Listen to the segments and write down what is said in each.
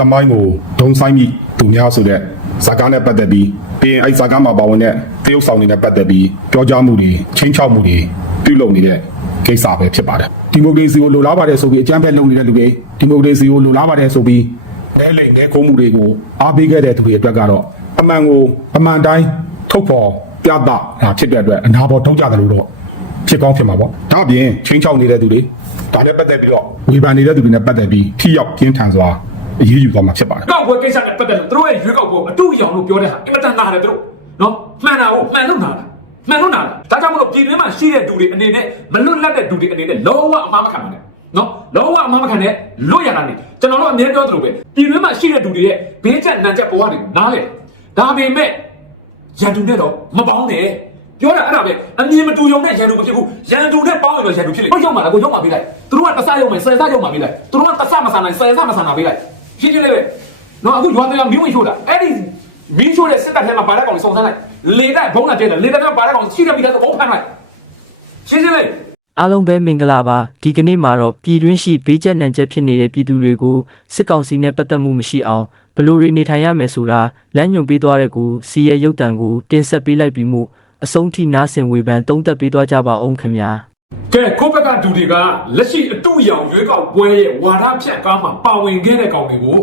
သမိုင်းကိုဒုံဆိုင်မိသူများဆိုတဲ့ဇာကားနဲ့ပတ်သက်ပြီးပြီးရင်အဲ့ဇာကားမှာပါဝင်တဲ့တရုတ်ဆောင်တွေနဲ့ပတ်သက်ပြီးပြောကြားမှုတွေချင်းချောက်မှုတွေပြုလုပ်နေတဲ့ကိစ္စပဲဖြစ်ပါတယ်ဒီမိုကရေစီကိုလိုလားပါတယ်ဆိုပြီးအကြမ်းဖက်လုပ်နေတဲ့လူတွေဒီမိုကရေစီကိုလိုလားပါတယ်ဆိုပြီးလဲလိမ်လဲခုံးမှုတွေကိုအားပေးခဲ့တဲ့သူတွေအတွက်ကတော့အမှန်ကိုအမှန်တိုင်းထုတ်ဖော်ပြသတာဖြစ်တဲ့အတွက်အနာပေါ်ထုတ်ကြတယ်လို့တော့ဖြစ်ကောင်းဖြစ်မှာပေါ့ဒါအပြင်ချင်းချောက်နေတဲ့သူတွေဒါနဲ့ပတ်သက်ပြီးတော့ဝေဖန်နေတဲ့သူတွေနဲ့ပတ်သက်ပြီးထိရောက်ပြင်းထန်စွာ အရေးယူသွားမှာဖြစ်ပါတယ်ကောက်ပွဲကိစ္စနဲ့ပတ်သက်လို့သူတို့ရဲ့ရွေးကောက်ပွဲအတူအယောင်လို့ပြောတဲ့ဟာအင်မတန်နာတယ်သူတို့နော်မှန်တာကိုမှန်လို့နာတာမှန်လို့နာတာဒါကြောင့်မလို့ပြည်တွင်းမှာရှိတဲ့သူတွေအနေနဲ့မလွတ်လပ်တဲ့သူတွေအနေနဲ့လုံးဝအမှားမခံပါနဲ့နော်လုံးဝအမှားမခံနဲ့လွတ်ရတာနေကျွန်တော်တို့အမြဲပြောသလိုပဲပြည်တွင်းမှာရှိတဲ့သူတွေရဲ့ဘေးချက်နံချက်ဘဝတွေနားလေဒါပေမဲ့ရန်သူနဲ့တော့မပေါင်းနဲ့ပြောတာအဲ့ဒါပဲအမြင်မတူုံနဲ့ရန်သူမဖြစ်ဘူးရန်သူနဲ့ပေါင်းရင်တော့ရန်သူဖြစ်လိမ့်ကိုရောက်မှာလားကိုရောက်မှာပေးလိုက်သူတို့ကတဆရောက်မယ်ဆယ်ဆရောက်မှာပေးလိုက်သူတို့ကတဆမဆန်နိုင်ဆယ်ဆမဆန်နိုင်ပေးလိုက် ရှင်းရှင်းလေးပဲနော်အခုရွာတရားမင်းဝင်ရှို့တာအဲ့ဒီမင်းရှို့တဲ့စစ်တပ်ထဲမှာပါတဲ့ကောင်ကိုစုံစမ်းလိုက်လေတဲ့ဘုံလာတဲ့လေတဲ့ပါတဲ့ကောင်ရှိတဲ့ပြီးတဲ့ဘုံဖမ်းလိုက်ရှင်းရှင်းလေးအားလုံးပဲမင်္ဂလာပါဒီကနေ့မှာတော့ပြည်တွင်းရှိဘေးကျက်နံကျက်ဖြစ်နေတဲ့ပြည်သူတွေကိုစစ်ကောင်စီနဲ့ပတ်သက်မှုမရှိအောင်ဘယ်လိုတွေနေထိုင်ရမယ်ဆိုတာလမ်းညွှန်ပေးသွားတဲ့ကိုစီရဲ့ရုပ်တံကိုတင်ဆက်ပေးလိုက်ပြီးမှုအဆုံးထိနားဆင်ဝေဖန်သုံးသပ်ပေးသွားကြပါအောင်ခင်ဗျာ ကဲကိုယ့်ဘက်ကဒူတွေကလက်ရှိအတူရောင်ရွေးကောက်ပွဲရဲ့ဝါဒဖြတ်ကားမှာပါဝင်ခဲ့တဲ့ကောင်တွေကို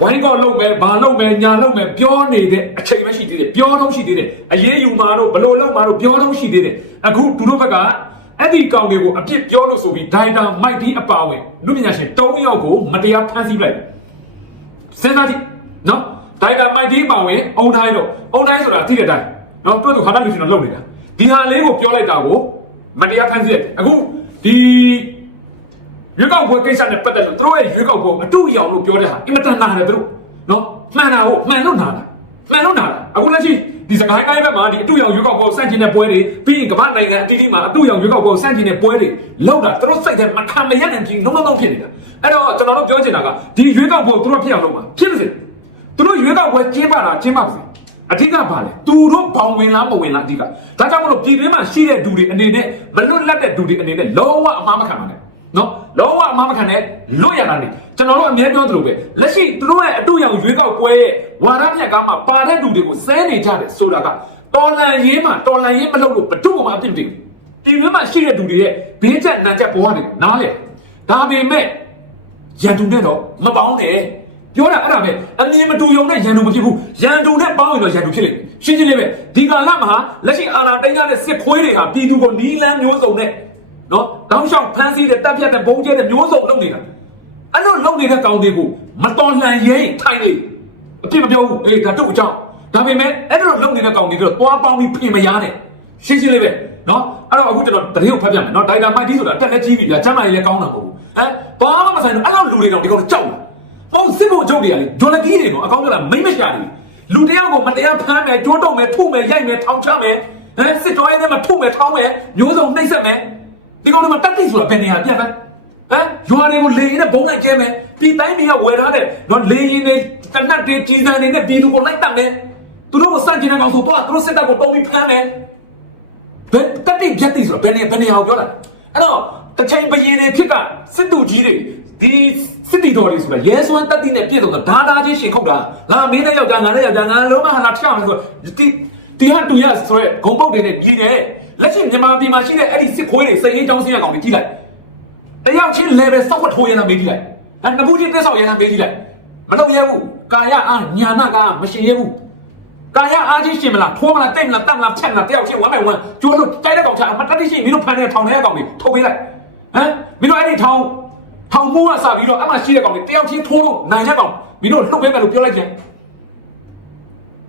ဘိုင်းကောက်လုပ်မယ်ဘာလုပ်မယ်ညာလုပ်မယ်ပြောနေတဲ့အချိန်မရှိသေးတယ်ပြောတော့ရှိသေးတယ်အရေးယူမှာတော့ဘလို့လုပ်မှာတော့ပြောတော့ရှိသေးတယ်အခုသူတို့ဘက်ကအဲ့ဒီကောင်တွေကိုအပြစ်ပြောလို့ဆိုပြီးဒိုင်တာမိုက်ဒီအပါဝင်လူပညာရှင်၃ယောက်ကိုမတရားဖမ်းဆီးလိုက်တယ်စဉ်းစားကြည့်နော်ဒိုင်တာမိုက်ဒီပါဝင်အုံတိုင်းတော့အုံတိုင်းဆိုတာသိတဲ့အတိုင်းနော်တွတ်သူခါတာလူရှင်တော့လုပ်နေတာဒီဟာလေးကိုပြောလိုက်တာကို မတရားဖန်ဆီးတယ်အခုဒီရွေးကောက်ပွဲကိစ္စနဲ့ပတ်သက်လို့သူတို့ရဲ့ရွေးကောက်ပွဲအတူအယောင်လို့ပြောတဲ့ဟာအင်မတန်နာတယ်သူတို့နော်မှန်တာဟုတ်မှန်လို့နာတာမှန်လို့နာတာအခုလက်ရှိဒီစကိုင်းတိုင်းဘက်မှာဒီအတူအယောင်ရွေးကောက်ပွဲကိုစန့်ကျင်တဲ့ပွဲတွေပြီးရင်ကမ္ဘာနိုင်ငံအသီးသီးမှာအတူအယောင်ရွေးကောက်ပွဲကိုစန့်ကျင်တဲ့ပွဲတွေလောက်တာသူတို့စိတ်ထဲမခံမရနိုင်ပြီးလုံးလုံးလုံးဖြစ်နေတာအဲ့တော့ကျွန်တော်တို့ပြောချင်တာကဒီရွေးကောက်ပွဲကိုသူတို့ဖြစ်အောင်လုပ်မှာဖြစ်ပါစေသူတို့ရွေးကောက်ပွဲကျင်းပတာကျင်းပပါစေ အထက်ကပါလေသူတို့ဘောင်ဝင်လားမဝင်လားအဓိကဒါကြောင့်မလို့ပြည်တွင်းမှာရှိတဲ့လူတွေအနေနဲ့မလွတ်လပ်တဲ့လူတွေအနေနဲ့လုံးဝအမှားမခံပါနဲ့နော်လုံးဝအမှားမခံနဲ့လွတ်ရတာနေကျွန်တော်တို့အမြဲပြောသလိုပဲလက်ရှိသူတို့ရဲ့အတူရောင်ရွေးကောက်ပွဲရဲ့ဝါရပြက်ကားမှာပါတဲ့လူတွေကိုစဲနေကြတယ်ဆိုတာကတော်လန်ရေးမှာတော်လန်ရေးမလုပ်လို့ဘယ်သူမှအပြစ်မတင်ဘူးပြည်တွင်းမှာရှိတဲ့လူတွေရဲ့ဘေးချက်နံချက်ဘဝတွေနားလေဒါပေမဲ့ရန်သူနဲ့တော့မပေါင်းနဲ့ ပြောတာအဲ့ဒါပဲအမြင်မတူယုံနဲ့ရန်သူမဖြစ်ဘူးရန်သူနဲ့ပေါင်းရင်တော့ရန်သူဖြစ်လိမ့်မယ်ရှင်းရှင်းလေးပဲဒီကာလမှာလက်ရှိအာဏာသိမ်းထားတဲ့စစ်ခွေးတွေဟာပြည်သူကိုနီးလန်းမျိုးစုံနဲ့နော်တောင်းလျှောက်ဖမ်းဆီးတဲ့တပ်ဖြတ်တဲ့ဘုံကျဲတဲ့မျိုးစုံလုပ်နေတာအဲ့လိုလုပ်နေတဲ့ကောင်တွေကိုမတော်လှန်ရေးထိုင်လေအပြစ်မပြောဘူးအေးဒါတို့အကြောင်းဒါပေမဲ့အဲ့လိုလုပ်နေတဲ့ကောင်တွေကတော့သွားပေါင်းပြီးပြင်မရနဲ့ရှင်းရှင်းလေးပဲနော်အဲ့တော့အခုကျွန်တော်တတိယဖတ်ပြမယ်နော်ဒိုင်တာမိုက်တီဆိုတာတက်လက်ကြီးပြီဗျာကျမ်းမာရေးလည်းကောင်းတာမဟုတ်ဘူးဟမ်ဘာမှမဆိုင်ဘူးအဲ့လိုလူတွေတော့ဒီကောင်ကြောက်တယ် ဟောစစ်ဖို့အုပ်တွေကလေဂျွန်လကီးတွေကတော့အကောင်းကြလားမိမ့်မရှာနေလူတယောက်ကိုမတရားဖမ်းမယ်ကြိုးတုံမယ်ထုမယ်ရိုက်မယ်ထောင်ချမယ်ဟမ်စစ်တော်ရဲထဲမှာထုမယ်ထောင်းမယ်မျိုးစုံနှိပ်စက်မယ်ဒီကောင်တွေမှာတက်တိဆိုတာဘယ်နေရာပြတ်လဲဟမ်ရွာတွေကိုလေရင်နဲ့ဘုံလိုက်ကျဲမယ်ပြည်တိုင်းပြည်ကဝယ်ထားတဲ့တော့လေရင်တွေတနတ်တွေကြီးစံတွေနဲ့ပြည်သူကိုလိုက်တတ်မယ်သူတို့ကိုစန့်ကျင်တဲ့ကောင်ဆိုတော့သူတို့စစ်တပ်ကိုတုံးပြီးဖမ်းမယ်ဘယ်တက်တိပြတ်တိဆိုတော့ဘယ်နေဘယ်နေအောင်ပြောတာအဲ့တော့တစ်ချိန်ဘယင်းတွေဖြစ်ကစစ်တူကြီးတွေ ဒီစစ်တီတော်တွေဆိုတာရဲစွမ်းတက်တိနဲ့ပြည့်စုံတာဒါဒါချင်းရှင်ခုတ်တာငါမင်းနဲ့ယောက်ျားငါနဲ့ယောက်ျားငါလုံးမဟာလာထောက်အောင်ဆိုဒီဒီဟန်တူရဆိုရဲဂုံပုတ်တွေနဲ့ပြည်တယ်လက်ရှိမြန်မာပြည်မှာရှိတဲ့အဲ့ဒီစစ်ခွေးတွေစိတ်ရင်းချောင်းစင်းရကောင်တွေကြည့်လိုက်တယောက်ချင်း level စောက်ဝတ်ထိုးရတာမေးကြည့်လိုက်အဲ့နဘူးချင်းတက်ဆောက်ရတာမေးကြည့်လိုက်မလုပ်ရဘူးကာယအားညာနာကမရှိရဘူးကာယအားကြီးရှင်မလားထိုးမလားတိတ်မလားတတ်မလားဖြတ်မလားတယောက်ချင်းဝမ်းမိုင်ဝမ်းကျိုးလို့တိုက်တဲ့ကောင်ချအမတတိရှိမင်းတို့ဖန်တဲ့ထောင်ထဲကောင်တွေထုတ်ပေးလိုက်ဟမ်မင်းတို့အဲ့ဒီထောင် ထောင်မိုးကစပြီးတော့အမှရှိတဲ့ကောင်တွေတယောက်ချင်းထိုးလို့နိုင်တဲ့ကောင်မင်းတို့လှုပ်ပေးမယ်လို့ပြောလိုက်ကြ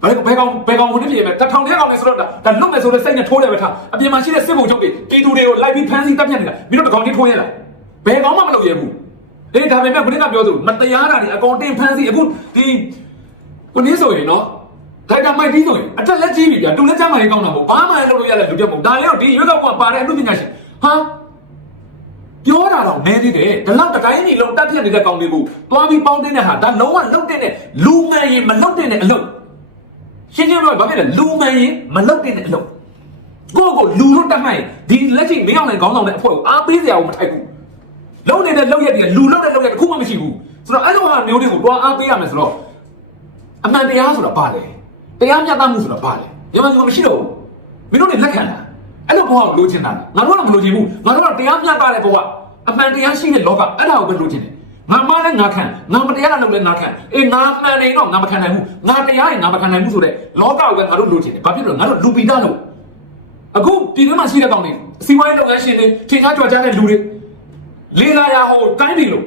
ဘယ်ဘယ်ကောင်ဘယ်ကောင်ဝင်နေပြီမဲ့တထောင်ထဲကောင်တွေဆိုတော့ဒါလွတ်မယ်ဆိုတဲ့စိတ်နဲ့ထိုးတယ်ပဲထားအပြင်မှာရှိတဲ့စစ်ဘုံချုပ်တွေတီတူတွေကိုလိုက်ပြီးဖမ်းဆီးတပ်ဖြတ်နေတာမင်းတို့တကောင်ချင်းထိုးရလားဘယ်ကောင်မှမလုပ်ရဘူးအေးဒါပေမဲ့ဘုရင်ကပြောသလိုမတရားတာတွေအကောင်တင်ဖမ်းဆီးအခုဒီကိုနည်းဆိုရင်နော်ဒိုက်တာမိုက်ပြီးဆိုရင်အတက်လက်ကြီးပြီဗျာတူလက်ချမ်းမှလည်းကောင်းတာပေါ့ဘာမှလည်းလုပ်လို့ရတဲ့လူပြတ်မို့ဒါလည်းတော့ဒီရွေးကောက်ကပါတဲ့အမှုပညာရှင်ဟာ ပြောတာတော့မဲသေးတယ်ဒီလောက်တတိုင်းကြီးလုံးတက်ပြက်နေတဲ့ကောင်တွေကိုသွားပြီးပေါင်းတင်းတဲ့ဟာဒါလုံးဝလုတ်တဲ့နဲ့လူမှန်ရင်မလုတ်တဲ့နဲ့အလုပ်ရှင်းရှင်းပြောဘာဖြစ်လဲလူမှန်ရင်မလုတ်တဲ့နဲ့အလုပ်ကိုယ့်ကိုလူလို့တတ်မှတ်ရင်ဒီလက်ရှိမင်းအောင်နိုင်ခေါင်းဆောင်တဲ့အဖွဲ့ကိုအားပေးစရာကိုမထိုက်ဘူးလုံနေတဲ့လုံရက်တွေကလူလုံတဲ့လုံရက်တစ်ခုမှမရှိဘူးစဆိုတော့အဲ့လိုဟာမျိုးတွေကိုတွားအားပေးရမယ်ဆိုတော့အမှန်တရားဆိုတာဘာလဲတရားမျှတမှုဆိုတာဘာလဲမြန်မာပြည်မှာမရှိတော့ဘူးမင်းတို့တွေလက်ခံလား အဲ့လိုဘဝကိုလိုချင်တာလားငါတို့ကမလိုချင်ဘူးငါတို့ကတရားမျှတတဲ့ဘဝအမှန်တရားရှိတဲ့လောကအဲ့ဒါကိုပဲလိုချင်တယ်ငါမလည်းငါခံငါမတရားလုပ်လည်းငါခံအေးငါမှန်နေတော့ငါမခံနိုင်ဘူးငါတရားရင်ငါမခံနိုင်ဘူးဆိုတဲ့လောကကိုပဲငါတို့လိုချင်တယ်ဘာဖြစ်လို့လဲငါတို့လူပိတာလို့အခုပြည်တွင်းမှာရှိတဲ့ကောင်တွေအစီအပွားရေးလုပ်ငန်းရှင်တွေထင်ရှားကြွကြတဲ့လူတွေလေးလာရဟိုတိုင်းပြည်လို့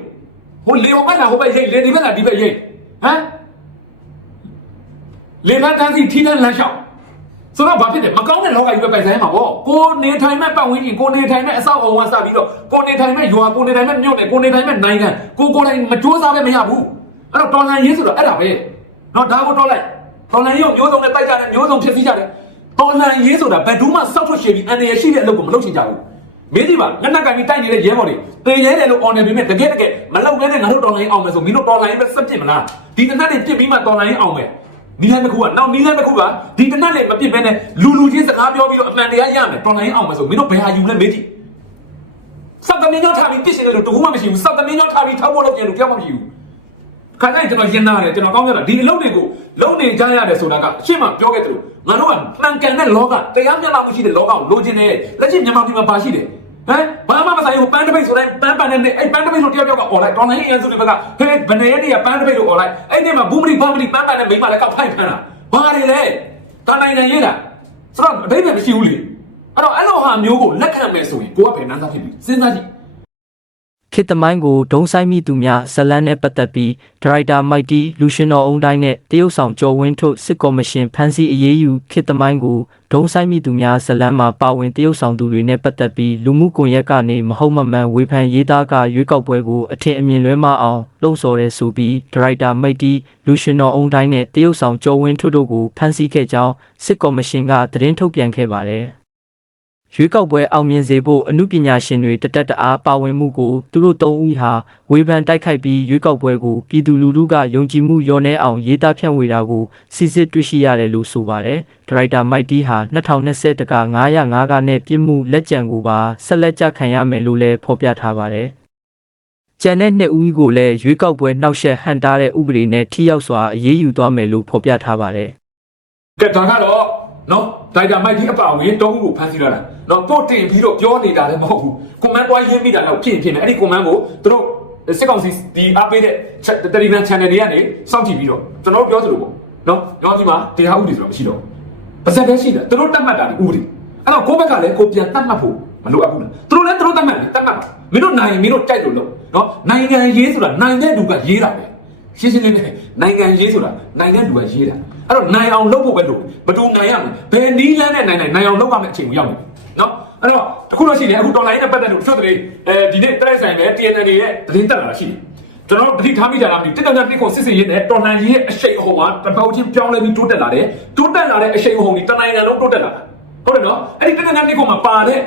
ဟိုလေဟိုဘက်လာဟိုဘက်ရိတ်လေဒီဘက်လာဒီဘက်ရိတ်ဟမ်လေလန်းတန်းစီထိတဲ့လမ်းလျှောက် ဆိုတော့ဘာဖြစ်လဲမကောင်းတဲ့လောကကြီးပဲပိုက်ဆိုင်မှာပေါ့ကိုနေထိုင်မဲ့ပတ်ဝန်းကျင်ကိုနေထိုင်မဲ့အဆောက်အအုံကစပြီးတော့ကိုနေထိုင်မဲ့ရွာကိုနေထိုင်မဲ့မြို့နယ်ကိုနေထိုင်မဲ့နိုင်ငံကိုကိုယ်တိုင်မကြိုးစားပဲမရဘူးအဲ့တော့တော်လန်ရေးဆိုတော့အဲ့ဒါပဲနော်ဒါကိုတော်လိုက်တော်လန်ရေးကိုမျိုးစုံနဲ့တိုက်ကြတယ်မျိုးစုံဖြစ်စီကြတယ်တော်လန်ရေးဆိုတာဘယ်သူမှစောက်ထွက်ရှည်ပြီးအန်ရရှိတဲ့အလုပ်ကိုမလုပ်ချင်ကြဘူးမင်းဒီမှာငါနဲ့ကပြီးတိုက်နေတဲ့ရဲဘော်တွေတေရဲတယ်လို့အော်နေပြီမဲ့တကယ်တကယ်မလောက်နဲ့ငါတို့တော်လန်ရေးအောင်မယ်ဆိုမင်းတို့တော်လန်ရေးပဲစက်ပြစ်မလားဒီတစ်နက်တွေပြစ်ပြီးမှတော်လန်ရေးအောင်မယ် နီလန်းတစ်ခုကနောက်နီလန်းတစ်ခုကဒီတနက်နဲ့မပြစ်ဘဲနဲ့လူလူချင်းစကားပြောပြီးတော့အမှန်တရားရမယ်တော်လိုင်းအောင်မယ်ဆိုမင်းတို့ဘယ်ဟာယူလဲမေးကြည့်စက်တမင်းကြောင့်ထားပြီးပြစ်ရှင်တယ်လို့တခုမှမရှိဘူးစက်တမင်းကြောင့်ထားပြီးထောက်ဖို့လုပ်ကြလို့ကြောက်မှမရှိဘူးခါတိုင်းကျွန်တော်ရှင်းသားတယ်ကျွန်တော်ကောင်းကြတာဒီအလုပ်တွေကိုလုပ်နေကြရတယ်ဆိုတာကအရှင်းမပြောခဲ့တယ်လို့ငါတို့ကမှန်ကန်တဲ့လောကတရားမျှတမှုရှိတဲ့လောကကိုလိုချင်တယ်လက်ရှိမြန်မာပြည်မှာပါရှိတယ် ဟမ်ဘာမှမဆိုင်ဘူးပန်းတပိတ်ဆိုတိုင်းပန်းပန်းနဲ့အဲ့ပန်းတပိတ်ဆိုတယောက်ယောက်ကអော်လိုက်တော်လိုင်းအရင်စုတွေဘက်ကဟဲ့ဘယ်နေရတည်းကပန်းတပိတ်လို့អော်လိုက်အဲ့ဒီမှာဘူးမလီဘာမလီပန်းပန်းနဲ့မိမလည်းကောက်ဖိုက်ဖမ်းတာဘာတွေလဲတန်နိုင်နိုင်ရေးလားဆိုတော့အတိတ်ပဲမရှိဘူးလေအဲ့တော့အဲ့လိုဟာမျိုးကိုလက်ခံမယ်ဆိုရင်ကိုကဘယ်နှန်းသားဖြစ်ပြီစဉ်းစားကြည့် ခေတ်သမိုင်းကိုဒုံဆိုင်မိသူများဇလန်းနဲ့ပတ်သက်ပြီးဒါရိုက်တာမိုက်တီလူရှင်တော်အုံတိုင်းနဲ့တရုတ်ဆောင်ကျော်ဝင်းထုတ်စစ်ကော်မရှင်ဖမ်းဆီးအရေးယူခေတ်သမိုင်းကိုဒုံဆိုင်မိသူများဇလန်းမှာပါဝင်တရုတ်ဆောင်သူတွေနဲ့ပတ်သက်ပြီးလူမှုကွန်ရက်ကနေမဟုတ်မမှန်ဝေဖန်ရေးသားကရွေးကောက်ပွဲကိုအထင်အမြင်လွဲမအောင်လှုံ့ဆော်ရဲဆိုပြီးဒါရိုက်တာမိုက်တီလူရှင်တော်အုံတိုင်းနဲ့တရုတ်ဆောင်ကျော်ဝင်းထုတ်တို့ကိုဖမ်းဆီးခဲ့ကြောင်းစစ်ကော်မရှင်ကသတင်းထုတ်ပြန်ခဲ့ပါတယ်။ ရွေးကောက်ပွဲအောင်မြင်စေဖို့အမှုပညာရှင်တွေတတက်တအားပါဝင်မှုကိုသူတို့သုံးဦးဟာဝေဖန်တိုက်ခိုက်ပြီးရွေးကောက်ပွဲကိုပြည်သူလူထုကယုံကြည်မှုလျော့နှဲအောင်ရေးသားဖြန့်ဝေတာကိုစစ်စစ်တွေ့ရှိရတယ်လို့ဆိုပါတယ်။ဒရိုက်တာမိုက်တီဟာ2020တက905ကနဲ့ပြစ်မှုလက်ကျန်ကိုပါဆက်လက်ကြခံရမယ်လို့လည်းဖော်ပြထားပါတယ်။ကျန်တဲ့နှစ်ဦးကိုလည်းရွေးကောက်ပွဲနှောက်ယှက်ဟန်တားတဲ့ဥပဒေနဲ့ထိရောက်စွာအရေးယူသွားမယ်လို့ဖော်ပြထားပါတယ်။ကဲဒါကတော့ နော်ဒိုက်တာမိုက်ကြီးအပါဝင်တုံးကိုဖမ်းဆီးလာတာနော်ပို့တင်ပြီးတော့ပြောနေတာလည်းမဟုတ်ဘူးကွန်မန့်တွားရင်းမိတာတော့ဖြစ်ရင်ဖြစ်နေအဲ့ဒီကွန်မန့်ကိုသူတို့စစ်ကောင်စီဒီအားပေးတဲ့တယ်လီဂရမ် channel တွေကနေစောင့်ကြည့်ပြီးတော့ကျွန်တော်တို့ပြောသလိုပေါ့နော်ပြောဒီမှာတရားဥပဒေဆိုတာမရှိတော့ဘူးပါစက်ပဲရှိတယ်သူတို့တတ်မှတ်တာဒီဥပဒေအဲ့တော့ကိုယ့်ဘက်ကလည်းကိုပြန်တတ်မှတ်ဖို့မလိုအပ်ဘူးလားသူတို့လည်းသူတို့တတ်မှတ်တယ်တတ်မှတ်ပါမင်းတို့နိုင်ရင်မင်းတို့ကြိုက်လို့လုပ်နော်နိုင်ငံရေးဆိုတာနိုင်တဲ့လူကရေးတာပဲရှင်းရှင်းလေးလေးနိုင်ငံရေးဆိုတာနိုင်တဲ့လူကရေးတာ အဲ့တော့နိုင်အောင်လုပ်ဖို့ပဲလို့ဘယ်သူနိုင်ရမလဲဘယ်နီးလန်းနဲ့နိုင်နိုင်နိုင်အောင်လုပ်ရမယ့်အချိန်ကိုရောက်နေနော်အဲ့တော့တခုတော့ရှိတယ်အခုတော်လိုင်းနဲ့ပတ်သက်လို့တချို့တွေအဲဒီနေ့တိုက်ဆိုင်ပဲ TNN တွေရဲ့သတင်းတက်လာတာရှိတယ်ကျွန်တော်တို့တတိထားမိကြတာမသိတက်တက်တက်ကိုစစ်စစ်ရေးနဲ့တော်လန်ကြီးရဲ့အရှိန်အဟုန်ကတပေါက်ချင်းပြောင်းလဲပြီးတိုးတက်လာတယ်တိုးတက်လာတဲ့အရှိန်အဟုန်ဒီတနိုင်ငံလုံးတိုးတက်လာတာဟုတ်တယ်နော်အဲ့ဒီတက်တက်တက်ကိုမှပါတဲ့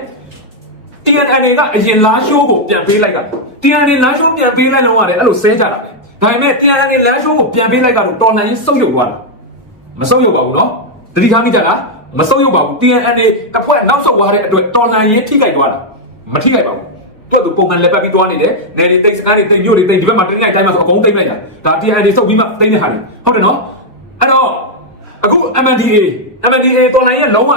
TNN ကအရင်လာရှိုးကိုပြန်ပေးလိုက်တာ TNN လာရှိုးပြန်ပေးလိုက်လုံးရတယ်အဲ့လိုဆဲကြတာပဲဒါပေမဲ့ TNN လာရှိုးကိုပြန်ပေးလိုက်ကတော့တော်လန်ကြီးစုပ်ယုပ်သွားတာ မဆုတ်ယုတ်ပါဘူးနော်တတိထားမိကြလားမဆုတ်ယုတ်ပါဘူး TNN တစ်ဖွဲ့နောက်ဆုတ်သွားတဲ့အတွက်တော်လန်ရေးထိခိုက်သွားတာမထိခိုက်ပါဘူးတော်တော်ပုံမှန်လက်ပတ်ပြီးတွားနေတယ်။နယ်ဒီတိတ်စကားတွေတိတ်ညို့တွေတိတ်ဒီဘက်မှာတင်းလိုက်တိုင်းမှာဆိုအကုန်တိတ်လိုက်တာ။ဒါ TNN တွေစုပ်ပြီးမှတိတ်နေဟာတယ်။ဟုတ်တယ်နော်။အဲ့တော့အခု MNDA MNDA တော်လိုင်းရဲ့လုံးဝ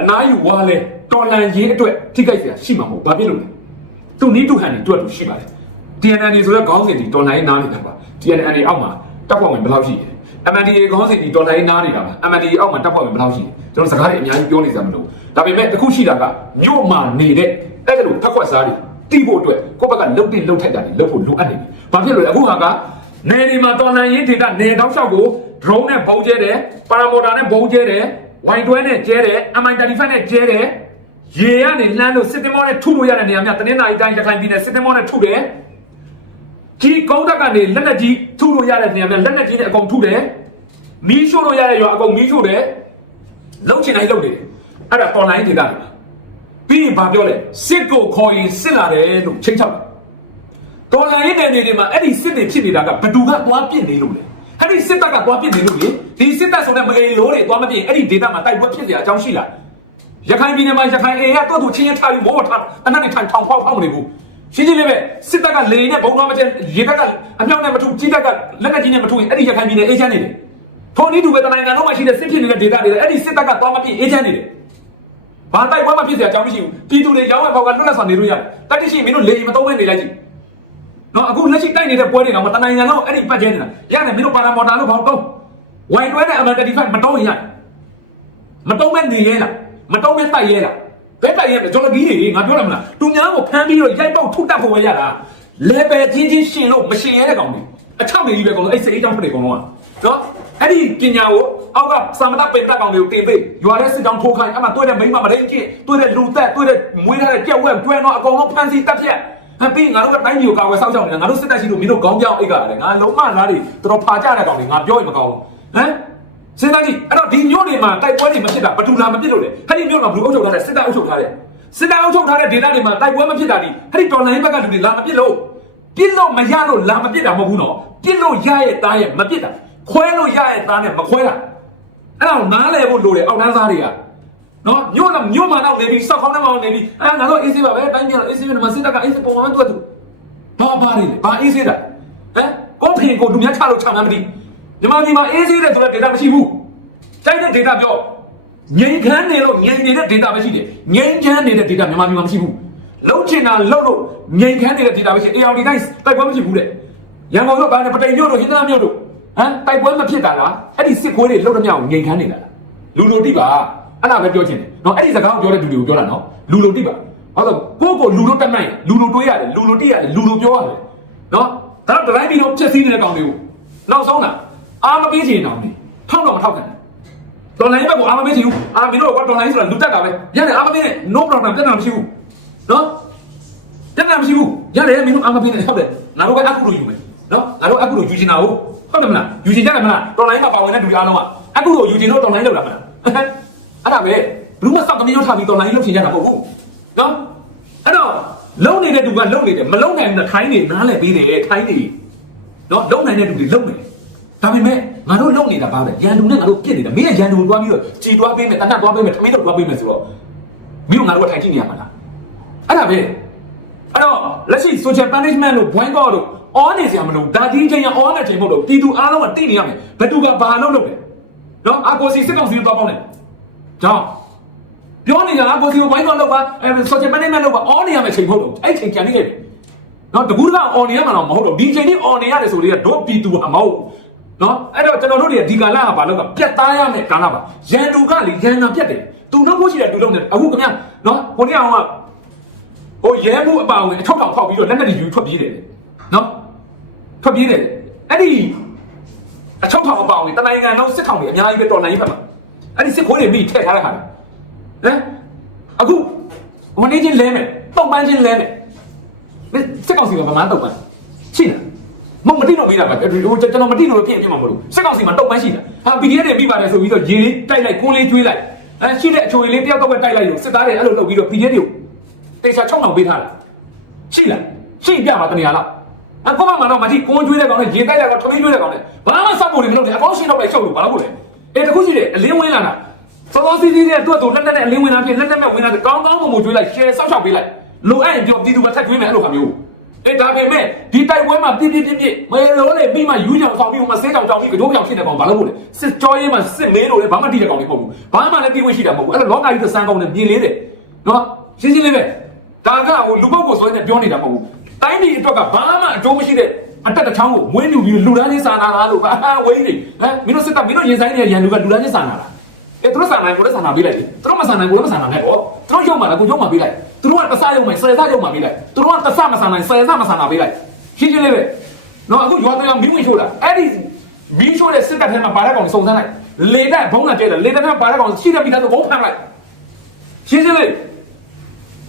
အနားယူဝါလဲတော်လန်ရေးအတွက်ထိခိုက်စရာရှိမှာမဟုတ်ဘာဖြစ်လို့လဲ။သူနီးတူဟန်တွေတွေ့တူရှိပါတယ်။ TNN တွေဆိုတော့ခေါင်းစဉ်ဒီတော်လိုင်းနားနေတာပါ။ TNN တွေအောက်မှာတပ်ဖွဲ့ဝင်ဘယ်လောက်ရှိလဲ MNDA ခေါင်းစဉ်ဒီတော်လိုင်းနားနေတာပါ MNDA အောက်မှာတပ်ဖွဲ့ဝင်ဘယ်လောက်ရှိလဲကျွန်တော်စကားတွေအများကြီးပြောနေစရာမလိုဒါပေမဲ့တခုရှိတာကညို့မှာနေတဲ့အဲ့ဒါလိုဖက်ခွက်စားတွေတိဖို့အတွက်ကိုယ့်ဘက်ကလုတ်တင်လုတ်ထိုက်တာတွေလုတ်ဖို့လိုအပ်နေပြီဘာဖြစ်လို့လဲအခုဟာကနေဒီမှာတော်လန်ရေးဒေတာနေတောက်လျှောက်ကို drone နဲ့ပုံကျဲတယ်ပါရာမိုတာနဲ့ပုံကျဲတယ်ဝိုင်တွဲနဲ့ကျဲတယ် MI35 နဲ့ကျဲတယ်ရေကနေလှမ်းလို့စစ်တင်မောနဲ့ထုလို့ရတဲ့နေရာများတနင်္လာရီတိုင်းရခိုင်ပြည်နယ်စစ်တင်မောနဲ့ထုတယ် ကြီးကုန်းတက်ကနေလက်နက်ကြီးထုလို့ရတဲ့နေရာများလက်နက်ကြီးနဲ့အကုန်ထုတယ်မီးရှို့လို့ရတဲ့ရွာအကုန်မီးရှို့တယ်လုံချင်တိုင်းလုံနေတယ်အဲ့ဒါ online ဒေတာတွေပြီးရင်ဗာပြောလဲစစ်ကိုခေါ်ရင်စစ်လာတယ်လို့ချိန်ချောက်တယ်တော်လိုင်းနယ်မြေတွေမှာအဲ့ဒီစစ်တွေဖြစ်နေတာကဘယ်သူကသွားပြစ်နေလို့လဲအဲ့ဒီစစ်တပ်ကသွားပြစ်နေလို့လေဒီစစ်တပ်ဆိုတဲ့မအေလိုးတွေသွားမပြစ်အဲ့ဒီဒေတာမှာတိုက်ပွဲဖြစ်နေတဲ့အကြောင်းရှိလားရခိုင်ပြည်နယ်မှာရခိုင်အေကတော့သူချင်းရထားပြီးမောထားအနက်နဲ့ထိုင်ထောင်ဖောက်ဖောက်နေဘူး ရှင်းရှင်းလေးပဲစစ်တပ်ကလေနဲ့ဘုံတော်မကျရေတပ်ကအမြောက်နဲ့မထုကြီးတပ်ကလက်နက်ကြီးနဲ့မထုရင်အဲ့ဒီရခိုင်ပြည်နယ်အေးချမ်းနေတယ်ထိုနည်းတူပဲတနိုင်ငံလုံးမှာရှိတဲ့စစ်ဖြစ်နေတဲ့ဒေသတွေလည်းအဲ့ဒီစစ်တပ်ကသွားမပြည့်အေးချမ်းနေတယ်ဘာတိုက်ပွဲမှဖြစ်စရာအကြောင်းမရှိဘူးပြည်သူတွေရောင်းဝယ်ပေါက်ကလွတ်လပ်စွာနေလို့ရတယ်တတိရှိမင်းတို့လေမသုံးမဲနေလိုက်ကြည့်နော်အခုလက်ရှိတိုက်နေတဲ့ပွဲတွေကမှတနိုင်ငံလုံးအဲ့ဒီပတ်ကျဲနေတာရတယ်မင်းတို့ပါရာမော်တာလို့ဘောင်းတုံးဝိုင်တွဲတဲ့အမန်35မတုံးရရမတုံးမဲနေရဲလားမတုံးမဲတိုက်ရဲလား ဘယ်တိုက်ရဲမလဲကျွန်တော်ဒီနေငါပြောရမလားသူများကိုဖမ်းပြီးတော့ရိုက်ပေါက်ထုတ်တတ်ဖို့ပဲရတာလေပဲချင်းချင်းရှင်လို့မရှင်ရဲတဲ့ကောင်တွေအချောက်နေကြီးပဲကောင်အဲ့စိတ်အကြောင်းဖက်တွေကောင်တော့နော်အဲ့ဒီပညာကိုအောက်ကစာမတပင်တက်ကောင်တွေကိုတင်ပေးရွာတဲ့စစ်တောင်းထိုးခိုင်းအမှတွေ့တဲ့မိန်းမမရင်းကြည့်တွေ့တဲ့လူသက်တွေ့တဲ့မွေးထားတဲ့ကြက်ဝက်ကျွဲတော့အကောင်လုံးဖမ်းဆီးတက်ဖြတ်ဟမ်ပြီးငါတို့ကတိုင်းပြည်ကိုကာကွယ်စောင့်ရှောက်နေတာငါတို့စစ်တပ်ရှိလို့မင်းတို့ခေါင်းကြောက်အိတ်ကရတယ်ငါလုံးမလားတွေတော်တော်ဖာကြတဲ့ကောင်တွေငါပြောရင်မကောင်းဘူးဟမ် စဉ်းစားကြည့်အဲ့တော့ဒီမျိုးတွေမှာတိုက်ပွဲတွေမဖြစ်တာဘယ်သူလာမဖြစ်လို့လဲအဲ့ဒီမျိုးမှာဘလူးအုပ်ချုပ်ထားတဲ့စစ်တပ်အုပ်ချုပ်ထားတဲ့စစ်တပ်အုပ်ချုပ်ထားတဲ့ဒေသတွေမှာတိုက်ပွဲမဖြစ်တာဒီအဲ့ဒီတော်လိုင်းဘက်ကလူတွေလာမဖြစ်လို့ပြစ်လို့မရလို့လာမဖြစ်တာမဟုတ်ဘူးနော်ပြစ်လို့ရရဲ့သားရဲ့မဖြစ်တာခွဲလို့ရရဲ့သားနဲ့မခွဲတာအဲ့ဒါကိုနားလဲဖို့လိုတယ်အောက်တန်းသားတွေကနော်မြို့ကမြို့မှာတော့နေပြီးစောက်ခေါင်းထဲမှာနေပြီးအဲ့ငါတို့အေးစေးပါပဲတိုင်းပြည်ကအေးစေးပဲမှာစစ်တပ်ကအေးစေးပုံမှန်တူတူဘာဘာတွေလဲဘာအေးစေးတာဟမ်ကိုဖင်ကိုလူများချလို့ချမှန်းမသိ မြန်မာပြည်မှာအေးစေးတဲ့ဆိုတဲ့ဒေတာမရှိဘူးတိုက်တဲ့ဒေတာပြောငြိမ်ခမ်းနေလို့ငြိမ်နေတဲ့ဒေတာပဲရှိတယ်ငြိမ်ချမ်းနေတဲ့ဒေတာမြန်မာပြည်မှာမရှိဘူးလှုပ်ချင်တာလှုပ်လို့ငြိမ်ခမ်းနေတဲ့ဒေတာပဲရှိတယ်အေးအောင်ဒီတိုင်းတိုက်ပွဲမရှိဘူးတဲ့ရန်ကုန်တို့ဘာနဲ့ပတိန်မြို့တို့ဟင်္သာမြို့တို့ဟမ်တိုက်ပွဲမဖြစ်တာလားအဲ့ဒီစစ်ခွေးတွေလှုပ်တဲ့မြောက်ငြိမ်ခမ်းနေတာလားလူလိုတိပါအဲ့ဒါပဲပြောချင်တယ်နော်အဲ့ဒီစကားကိုပြောတဲ့လူတွေကိုပြောတာနော်လူလိုတိပါဟုတ်တော့ကိုယ့်ကိုလူလိုတက်နိုင်လူလိုတွေးရတယ်လူလိုတိရတယ်လူလိုပြောရတယ်နော်ဒါတော့တိုင်းပြည်လုံးချက်စည်းနေတဲ့ကောင်တွေကိုနောက်ဆုံးတာ အာမပေးချင်အောင်နေထောက်တော့မထောက်ခံတော်လိုင်းဘက်ကိုအာမပေးချင်ဘူးအာမင်းတို့ကတော်လိုင်းဆိုတာလူတက်တာပဲရတယ်အာမပေးနဲ့ no problem တက်တာမရှိဘူးနော်တက်တာမရှိဘူးရတယ်မင်းတို့အာမပေးနဲ့ဟုတ်တယ်ငါတို့ကအခုလိုယူမယ်နော်ငါတို့အခုလိုယူချင်တာဟုတ်ဟုတ်တယ်မလားယူချင်ကြတယ်မလားတော်လိုင်းမှာပါဝင်တဲ့လူတွေအားလုံးကအခုလိုယူချင်တော့တော်လိုင်းလောက်တာမလားအဲ့ဒါပဲဘလူးမဆောက်တမီးတို့ထားပြီးတော်လိုင်းလောက်ချင်ကြတာမဟုတ်ဘူးနော်အဲ့တော့လုံနေတဲ့သူကလုံနေတယ်မလုံနိုင်ဘူးထိုင်းနေနားလဲပေးတယ်ထိုင်းနေနော်လုံနိုင်တဲ့သူတွေလုံနေတယ် ဒါပေမဲ့ငါတို့လုံနေတာပါပဲရန်သူနဲ့ငါတို့ပြစ်နေတာမင်းကရန်သူကိုတွားပြီးတော့ကြည်တွားပေးမယ်တနတ်တွားပေးမယ်ထမင်းတော့တွားပေးမယ်ဆိုတော့မင်းတို့ငါတို့ကထိုင်ကြည့်နေရမှာလားအဲ့ဒါပဲအဲ့တော့လက်ရှိ social punishment လို့ boy god လို့ on နေစရာမလိုဒါဒီချိန်က on တဲ့ချိန်မဟုတ်တော့ပြည်သူအားလုံးကသိနေရမယ်ဘယ်သူကဘာလုပ်လုပ်လဲနော်အာကိုစီစစ်ကောင်စီကိုတွားပေါင်းတယ်ကြောင်းပြောနေတာအကိုစီကိုဘိုင်းတော့လောက်ပါအဲ social management လောက်ပါ on နေရမယ်ချိန်မဟုတ်တော့အဲ့ချိန်ကြံနေခဲ့တယ်နော်တကူက on နေရမှာတော့မဟုတ်တော့ဒီချိန်นี้ on နေရတယ်ဆိုတော့တို့ပြည်သူဟာမဟုတ် နော်အဲ့တော့ကျွန်တော်တို့တွေဒီကာလကဘာလို့ကပြတ်သားရမယ်ကာလပါရန်သူကလေရန်နာပြတ်တယ်သူနှုတ်ဖို့ရှိတယ်သူလုံးတယ်အခုခင်ဗျာနော်ဟိုနေ့အောင်ကဟိုရဲမှုအပါဝင်အထောက်ထောက်ဖောက်ပြီးတော့လက်နက်တွေယူထွက်ပြေးတယ်နော်ထွက်ပြေးတယ်အဲ့ဒီအထောက်ထောက်အပါဝင်တနိုင်ငံလုံးစစ်ထောင်တွေအများကြီးပဲတော်နိုင်ဖက်မှာအဲ့ဒီစစ်ခိုးတွေပြီးထည့်ထားတဲ့ခါဟမ်အခုမနေချင်းလဲမယ်တုံပန်းချင်းလဲမယ်စစ်ကောင်စီကဗမာတုံပန်းရှိလား မမတိတော့မေးတာပဲဟိုကျွန်တော်မတိလို့ဖြစ်ဖြစ်မှာမလို့စစ်ကောင်စီမှာတုံပန်းရှိတာဟာ PDF တွေပြီးပါတယ်ဆိုပြီးတော့ရေလေးတိုက်လိုက်ကိုလေးကျွေးလိုက်အဲရှိတဲ့အချိုလေးတယောက်တော့ပဲတိုက်လိုက်လို့စစ်သားတွေအဲ့လိုလုပ်ပြီးတော့ PDF တွေကိုတေချာချုံအောင်ပေးထားတာရှိလားရှိပြမှာတနေရာလားအခုမှမတော့မတိကွန်းကျွေးတဲ့ကောင်နဲ့ရေတိုက်လိုက်တော့ထမင်းကျွေးတဲ့ကောင်နဲ့ဘာမှစောက်ဖို့တွေမလုပ်နဲ့အကောင်းရှင်းတော့လိုက်ချုပ်လို့ဘာလို့လဲအဲတခုရှိတယ်အလင်းဝင်လာတာစောစောစီးစီးနဲ့သူ့တူလက်နဲ့အလင်းဝင်လာဖြစ်လက်နဲ့မဲ့ဝင်လာကောင်းကောင်းမမကျွေးလိုက်ရှယ်စောက်ချောက်ပေးလိုက်လိုအပ်ရင်ပြောပြည်သူကထက်ကျွေးမယ်အဲ့လိုခမျိုး အဲဒါပေမဲ့ဒီတိုက်ပွဲမှာပြပြပြပြမဲလို့လေပြီးမှယူကြောင်ဆောင်ပြီးမှဆေးကြောင်ကြောင်ပြီးကြောပြောင်ဖြစ်တဲ့ကောင်ဘာလို့မို့လဲစစ်ကြောရေးမှာစစ်မဲလို့လေဘာမှတိတဲ့ကောင်တွေပေါ့ဘူးဘာမှလည်းပြီးဝင်ရှိတာမဟုတ်ဘူးအဲ့တော့လောကကြီးသစမ်းကောင်နဲ့ပြင်လေးတယ်နော်ရှင်းရှင်းလေးပဲဒါကဟိုလူပုတ်ကိုဆိုရင်ပြောနေတာမဟုတ်ဘူးတိုင်းပြည်အတွက်ကဘာမှအကျိုးမရှိတဲ့အတက်တစ်ချောင်းကိုမွေးမြူပြီးလူဒန်းချင်းစာနာလားလို့ဟာဝိန်းနေဟမ်မင်းတို့စစ်တပ်မင်းတို့ရင်ဆိုင်နေတဲ့ရန်လူကလူဒန်းချင်းစာနာလား အဲသူတို့စာနိုင်ကိုလည်းစာနာပေးလိုက်တယ်သူတို့မစာနိုင်ကိုလည်းမစာနာနဲ့ပေါ့သူတို့ရုံမှလည်းကိုရုံမှပေးလိုက်သူတို့ကတဆရုံမှဆယ်ဆရုံမှပေးလိုက်သူတို့ကတဆမစာနိုင်ဆယ်ဆမစာနာပေးလိုက်ရှင်းရှင်းလေးပဲနော်အခုရွာတရားမင်းဝင်ချိုးတာအဲ့ဒီမင်းချိုးတဲ့စစ်တပ်ထဲမှာပါတဲ့ကောင်စုံစမ်းလိုက်လေတပ်ဘုံလာကျဲတယ်လေတပ်ထဲမှာပါတဲ့ကောင်ရှိတဲ့မိသားစုဘုံဖမ်းလိုက်ရှင်းရှင်းလေး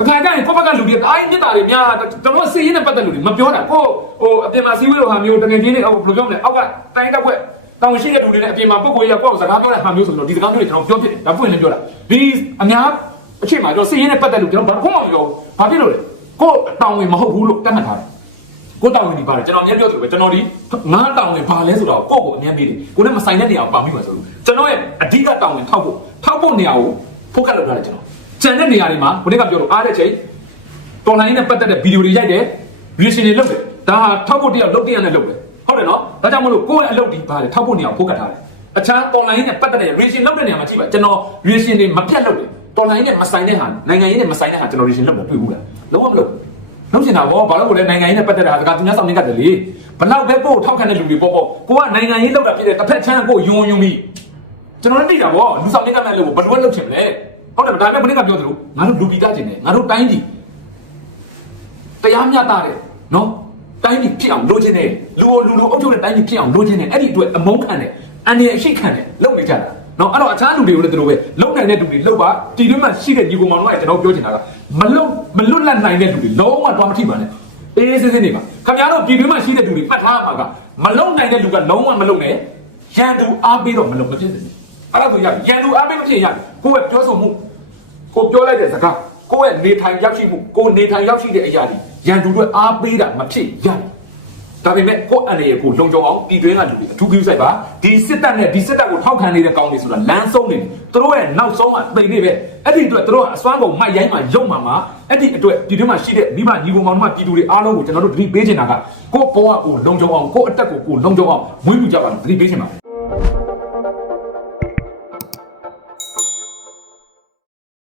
အခါကျရင်ကိုယ့်ဘက်ကလူတွေအားမြစ်တာတွေများကျွန်တော်စီးရင်နဲ့ပတ်သက်လူတွေမပြောတာကိုဟိုအပြင်မှာစီးဝေးလိုဟာမျိုးတကယ်ချင်းနေဟိုဘယ်လိုပြောမလဲအောက်ကတိုင်းတက်ခွက် တောင်းရှိတဲ့လူတွေနဲ့အပြင်မှာပုဂ္ဂိုလ်ရကိုယ့်ကိုစကားပြောတဲ့ဟာမျိုးဆိုတော့ဒီစကားမျိုးတွေကျွန်တော်ပြောဖြစ်တယ်ဒါပွင့်လည်းပြောတာဒီအများအချိန်မှာကျွန်တော်စီးရင်နဲ့ပတ်သက်လို့ကျွန်တော်ဘာမှမပြောဘူးဘာဖြစ်လို့လဲကိုယ့်တောင်းဝင်မဟုတ်ဘူးလို့တတ်မှတ်ထားတယ်ကိုတောင်းဝင်ဒီပါတယ်ကျွန်တော်အများပြောသလိုပဲကျွန်တော်ဒီငါတောင်းဝင်ဘာလဲဆိုတော့ကိုယ့်ကိုအများပြီးတယ်ကိုနဲ့မဆိုင်တဲ့နေရာကိုပါမိမှာဆိုလို့ကျွန်တော်ရဲ့အဓိကတောင်းဝင်ထောက်ဖို့ထောက်ဖို့နေရာကိုဖုတ်ကတ်လုပ်ထားတယ်ကျွန်တော်ကြံတဲ့နေရာတွေမှာကိုနေ့ကပြောလို့အားတဲ့ချိန်တော်လိုင်းနဲ့ပတ်သက်တဲ့ဗီဒီယိုတွေရိုက်တယ် reaction တွေလုပ်တယ်ဒါဟာထောက်ဖို့တရားလုပ်တရားနဲ့လုပ်တယ် ဟုတ်တယ်နော်ဒါကြောင့်မလို့ကိုယ့်ရဲ့အလုပ်ဒီပါတယ်ထောက်ဖို့နေအောင်ဖုတ်ကတ်ထားတယ်အခြား online နဲ့ပတ်သက်တဲ့ reaction လုပ်တဲ့နေရာမှာကြည့်ပါကျွန်တော် reaction တွေမပြတ်လုပ်တယ် online နဲ့မဆိုင်တဲ့ဟာနိုင်ငံရေးနဲ့မဆိုင်တဲ့ဟာကျွန်တော် reaction လုပ်တယ်တွေ့ဘူးလားလုံးဝမလုပ်ဘူးလုံးချင်တာဗောဘာလို့ကိုလဲနိုင်ငံရေးနဲ့ပတ်သက်တာကသူများဆောင်နေကြတယ်လေဘလောက်ပဲကိုယ့်ကိုထောက်ခံတဲ့လူတွေပေါ့ပေါ့ကိုကနိုင်ငံရေးလုပ်တာဖြစ်တဲ့တစ်ဖက်ချမ်းကိုယွန်ယွန်ပြီးကျွန်တော်လည်းသိတာဗောလူဆောင်နေကြမဲ့လို့ဘယ်လိုလုပ်ချင်မလဲဟုတ်တယ်ဒါပေမဲ့ဘယ်နည်းကပြောသလိုငါတို့လူပီတာကျင်တယ်ငါတို့တိုင်းပြည်တရားမျှတတယ်နော် တိုင်းပြည်ဖြစ်အောင်လိုချင်တယ်လူကိုလူလိုအုပ်ချုပ်တဲ့တိုင်းပြည်ဖြစ်အောင်လိုချင်တယ်အဲ့ဒီအတွက်အမုန်းခံတယ်အန်ရအရှိတ်ခံတယ်လုပ်နေကြတာနော်အဲ့တော့အခြားလူတွေကိုလည်းဒီလိုပဲလုံနိုင်တဲ့လူတွေလောက်ပါတီတွင်းမှာရှိတဲ့ညီကောင်မောင်တို့ကကျွန်တော်ပြောချင်တာကမလုံမလွတ်လပ်နိုင်တဲ့လူတွေလုံးဝတော့မထိပါနဲ့အေးအေးဆေးဆေးနေပါခင်ဗျားတို့ပြည်တွင်းမှာရှိတဲ့လူတွေမှတ်ထားရမှာကမလုံနိုင်တဲ့လူကလုံးဝမလုံနဲ့ရန်သူအားပေးတော့မလုံမဖြစ်ဘူးအဲ့ဒါဆိုရရန်သူအားပေးမဖြစ်ရကိုယ့်ရဲ့ပြောဆိုမှုကိုပြောလိုက်တဲ့စကား ကိုယ့်ရဲ့နေထိုင်ရောက်ရှိမှုကိုနေထိုင်ရောက်ရှိတဲ့အရာတွေရန်သူတွေအားပေးတာမဖြစ်ရဘူးဒါပေမဲ့ကိုယ့်အနေရကိုလုံခြုံအောင်ပြည်တွင်းကလူတွေအထူးကိစ္စပါဒီစစ်တပ်နဲ့ဒီစစ်တပ်ကိုထောက်ခံနေတဲ့ကောင်းတွေဆိုတာလမ်းဆုံးနေတယ်သူတို့ရဲ့နောက်ဆုံးကတိမ်နေပဲအဲ့ဒီအတွက်သူတို့ကအစွမ်းကုန်မိုက်ရိုင်းမှရုံမှမှာအဲ့ဒီအတွက်ပြည်တွင်းမှာရှိတဲ့မိဘညီကောင်မောင်တို့ပြည်သူတွေအားလုံးကိုကျွန်တော်တို့သတိပေးချင်တာကကိုယ့်ဘဝကိုလုံခြုံအောင်ကိုယ့်အတက်ကိုကိုယ်လုံခြုံအောင်မွေးမြူကြပါလို့သတိပေးချင်ပါတယ်